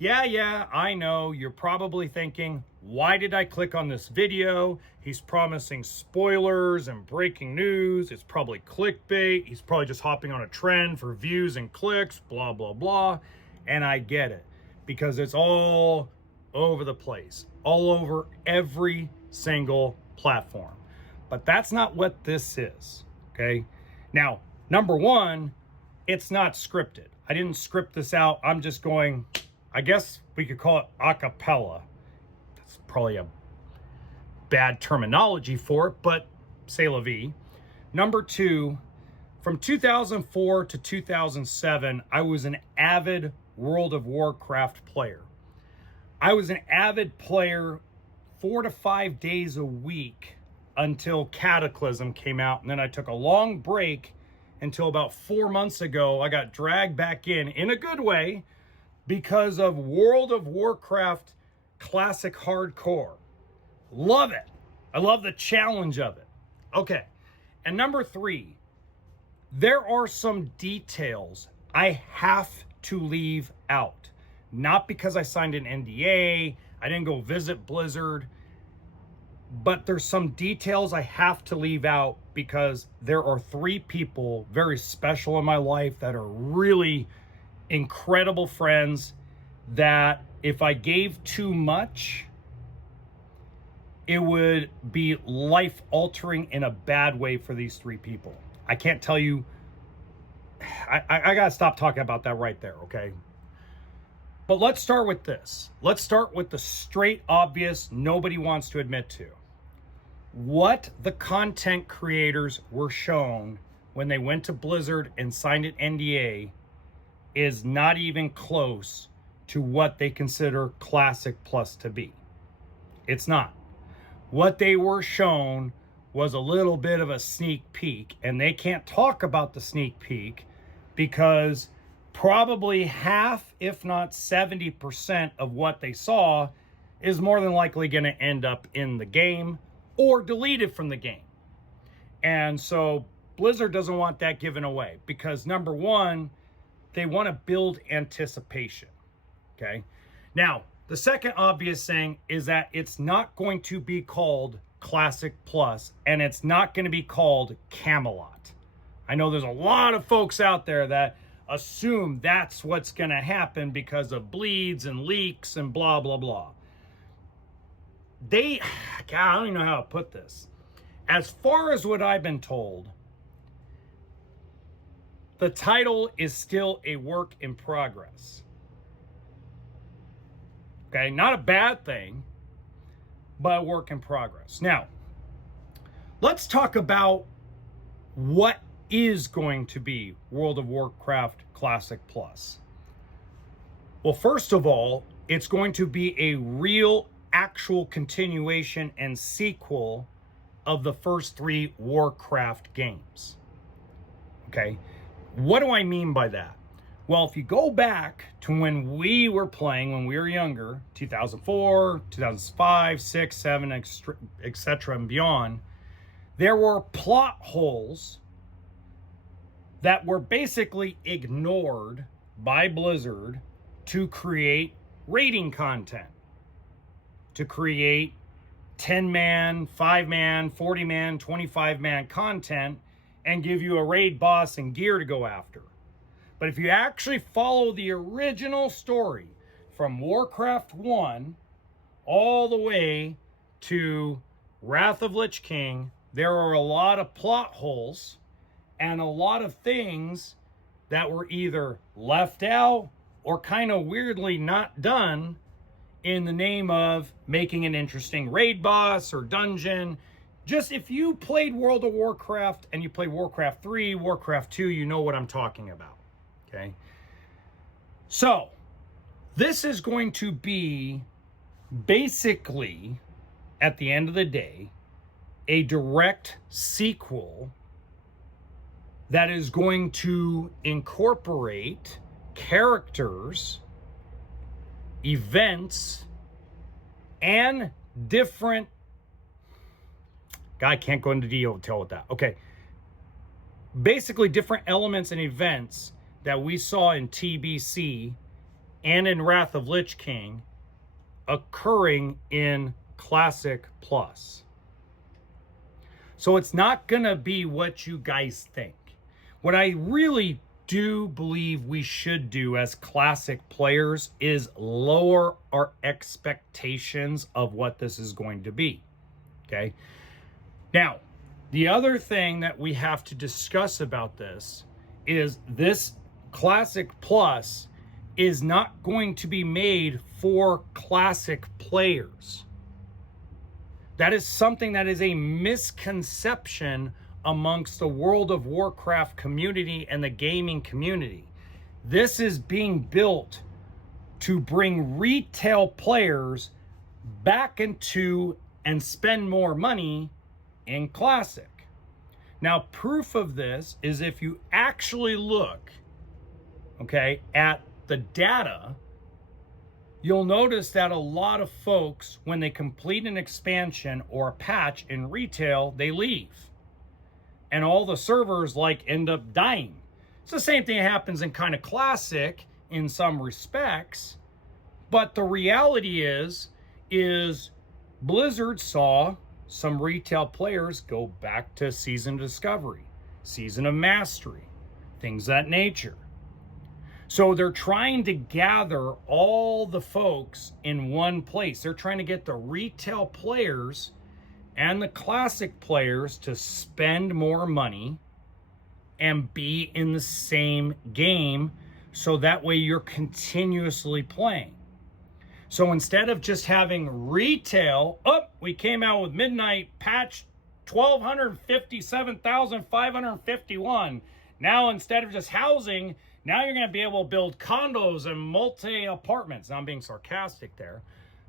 Yeah, I know. You're probably thinking, why did I click on this video? He's promising spoilers and breaking news. It's probably clickbait. He's probably just hopping on a trend for views and clicks, blah, blah, blah. And I get it because it's all over the place, all over every single platform. But that's not what this is, okay? Now, number one, it's not scripted. I didn't script this out. I'm just going, I guess we could call it a cappella. That's probably a bad terminology for it, but c'est la vie. Number two, from 2004 to 2007, I was an avid World of Warcraft player. I was an avid player 4 to 5 days a week until Cataclysm came out, and then I took a long break until about 4 months ago. I got dragged back in a good way, because of World of Warcraft Classic Hardcore. Love it. I love the challenge of it. Okay. And number three, there are some details I have to leave out. Not because I signed an NDA, I didn't go visit Blizzard, but there's some details I have to leave out because there are three people very special in my life that are really incredible friends that if I gave too much, it would be life altering in a bad way for these three people. I can't tell you. I gotta stop talking about that right there, okay? But let's start with this. Let's start with the straight obvious nobody wants to admit to. What the content creators were shown when they went to Blizzard and signed an NDA is not even close to what they consider Classic Plus to be. It's not. What they were shown was a little bit of a sneak peek, and they can't talk about the sneak peek because probably half, if not 70% of what they saw is more than likely going to end up in the game or deleted from the game. And so Blizzard doesn't want that given away because number one, they want to build anticipation, okay? Now, the second obvious thing is that it's not going to be called Classic Plus, and it's not going to be called Camelot. I know there's a lot of folks out there that assume that's what's going to happen because of bleeds and leaks and blah, blah, blah. God, I don't even know how to put this. As far as what I've been told, the title is still a work in progress. Okay, not a bad thing, but a work in progress. Now, let's talk about what is going to be World of Warcraft Classic Plus. Well, first of all, it's going to be a real, actual continuation and sequel of the first three Warcraft games. Okay? What do I mean by that? Well, if you go back to when we were playing, when we were younger, 2004, 2005, 6, 7, etc. and beyond, there were plot holes that were basically ignored by Blizzard to create raiding content, to create 10-man, 5-man, 40-man, 25-man content and give you a raid boss and gear to go after. But if you actually follow the original story from Warcraft 1 all the way to Wrath of Lich King, there are a lot of plot holes and a lot of things that were either left out or kind of weirdly not done in the name of making an interesting raid boss or dungeon. Just if you played World of Warcraft and you played Warcraft 3, Warcraft 2, you know what I'm talking about. Okay, so this is going to be basically, at the end of the day, a direct sequel that is going to incorporate characters, events, and different... God, I can't go into detail with that. Okay, basically different elements and events that we saw in TBC and in Wrath of Lich King occurring in Classic Plus. So it's not going to be what you guys think. What I really do believe we should do as Classic players is lower our expectations of what this is going to be. Okay. Now, the other thing that we have to discuss about this is this Classic Plus is not going to be made for Classic players. That is something that is a misconception amongst the World of Warcraft community and the gaming community. This is being built to bring retail players back into and spend more money in Classic. Now, proof of this is if you actually look, okay, at the data, you'll notice that a lot of folks, when they complete an expansion or a patch in retail, they leave. And all the servers end up dying. It's the same thing that happens in kind of Classic in some respects. But the reality is Blizzard saw some retail players go back to Season of Discovery, Season of Mastery, things of that nature. So they're trying to gather all the folks in one place. They're trying to get the retail players and the Classic players to spend more money and be in the same game, so that way you're continuously playing. So instead of just having retail, we came out with Midnight patch 1257,551. Now instead of just housing, now you're going to be able to build condos and multi-apartments. Now I'm being sarcastic there.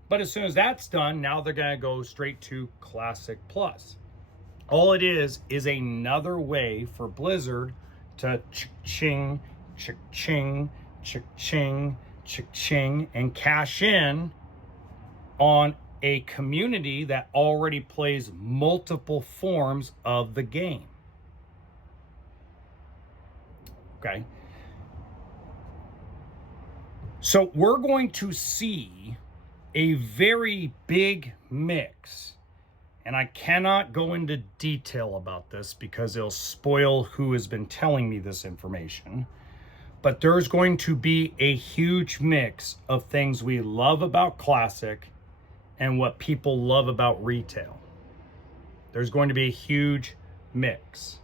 But as soon as that's done, now they're going to go straight to Classic Plus. All it is another way for Blizzard to ching, ching, ching, ching, and cash in on a community that already plays multiple forms of the game. Okay. So we're going to see a very big mix, and I cannot go into detail about this because it'll spoil who has been telling me this information, but there's going to be a huge mix of things we love about Classic and what people love about retail. There's going to be a huge mix.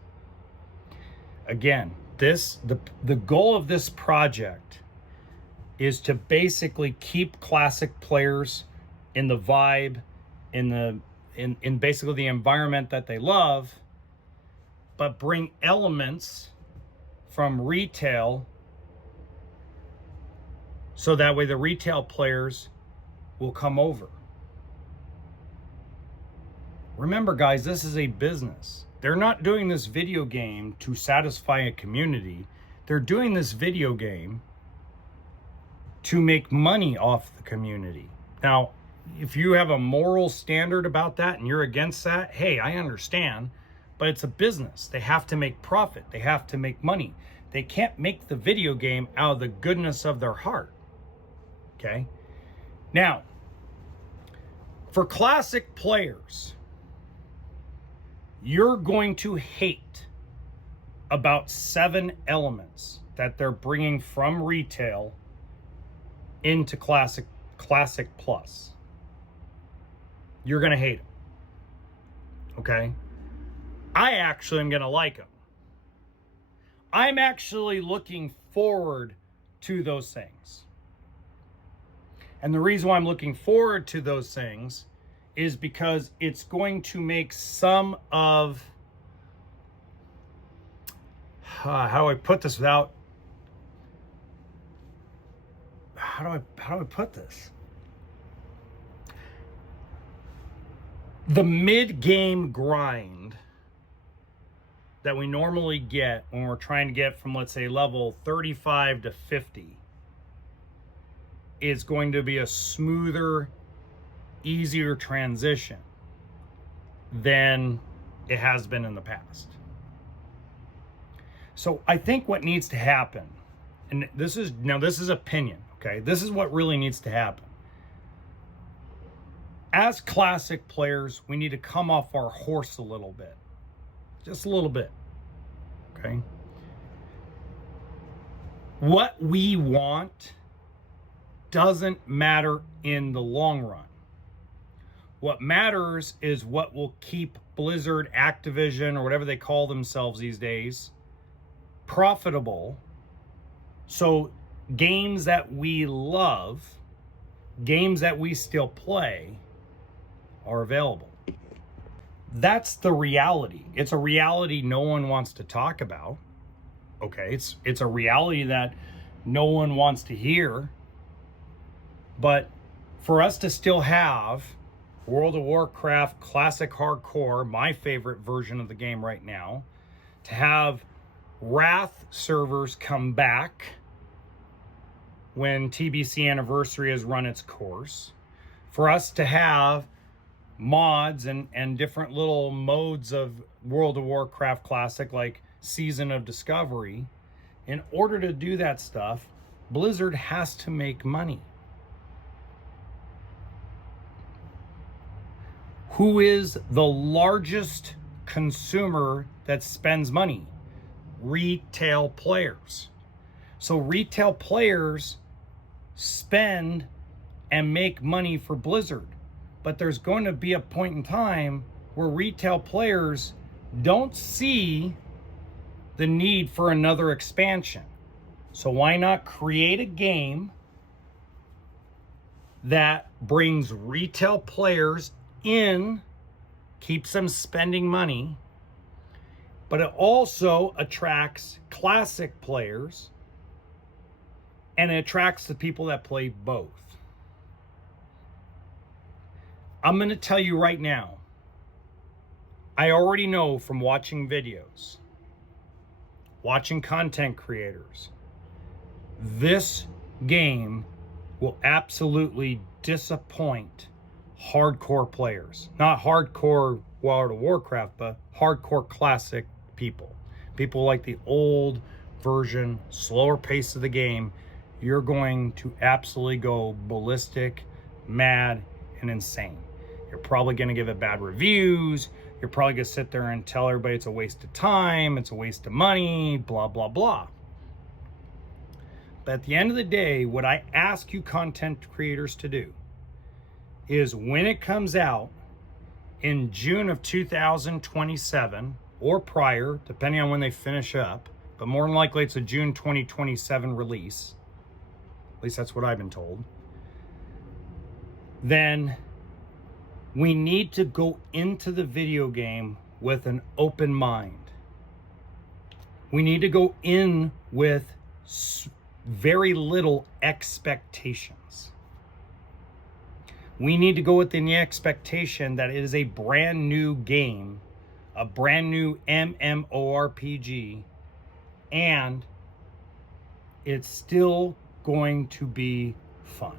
Again, the goal of this project is to basically keep Classic players in the vibe, in basically the environment that they love, but bring elements from retail so that way the retail players will come over. Remember, guys, this is a business. They're not doing this video game to satisfy a community. They're doing this video game to make money off the community. Now, if you have a moral standard about that and you're against that, hey, I understand, but it's a business. They have to make profit. They have to make money. They can't make the video game out of the goodness of their heart. Okay? Now, for Classic players, you're going to hate about 7 elements that they're bringing from retail into Classic Plus. You're going to hate them. Okay? I actually am going to like them. I'm actually looking forward to those things. And the reason why I'm looking forward to those things is because it's going to make some of... how do I put this without... How do I put this? The mid-game grind that we normally get when we're trying to get from, let's say, level 35 to 50 is going to be a smoother, easier transition than it has been in the past. So I think what needs to happen, and this is opinion, Okay, this is what really needs to happen. As classic players, we need to come off our horse a little bit. Just a little bit. Okay? What we want doesn't matter in the long run. What matters is what will keep Blizzard, Activision, or whatever they call themselves these days, profitable. So games that we love, games that we still play, are available. That's the reality. It's a reality no one wants to talk about. Okay, it's a reality that no one wants to hear. But for us to still have World of Warcraft Classic Hardcore, my favorite version of the game right now, to have Wrath servers come back when TBC Anniversary has run its course, for us to have mods and different little modes of World of Warcraft Classic, like Season of Discovery, in order to do that stuff, Blizzard has to make money. Who is the largest consumer that spends money? Retail players. So retail players spend and make money for Blizzard. But there's going to be a point in time where retail players don't see the need for another expansion. So why not create a game that brings retail players in, keeps them spending money, but it also attracts classic players and it attracts the people that play both. I'm going to tell you right now, I already know from watching videos, watching content creators, this game will absolutely disappoint hardcore players. Not hardcore World of Warcraft, but hardcore classic people. People like the old version, slower pace of the game. You're going to absolutely go ballistic, mad, and insane. You're probably going to give it bad reviews. You're probably going to sit there and tell everybody it's a waste of time, it's a waste of money, blah, blah, blah. But at the end of the day, what I ask you content creators to do is when it comes out in June of 2027 or prior, depending on when they finish up, but more than likely it's a June 2027 release, at least that's what I've been told, then we need to go into the video game with an open mind. We need to go in with very little expectations. We need to go within the expectation that it is a brand new game, a brand new MMORPG, and it's still going to be fun.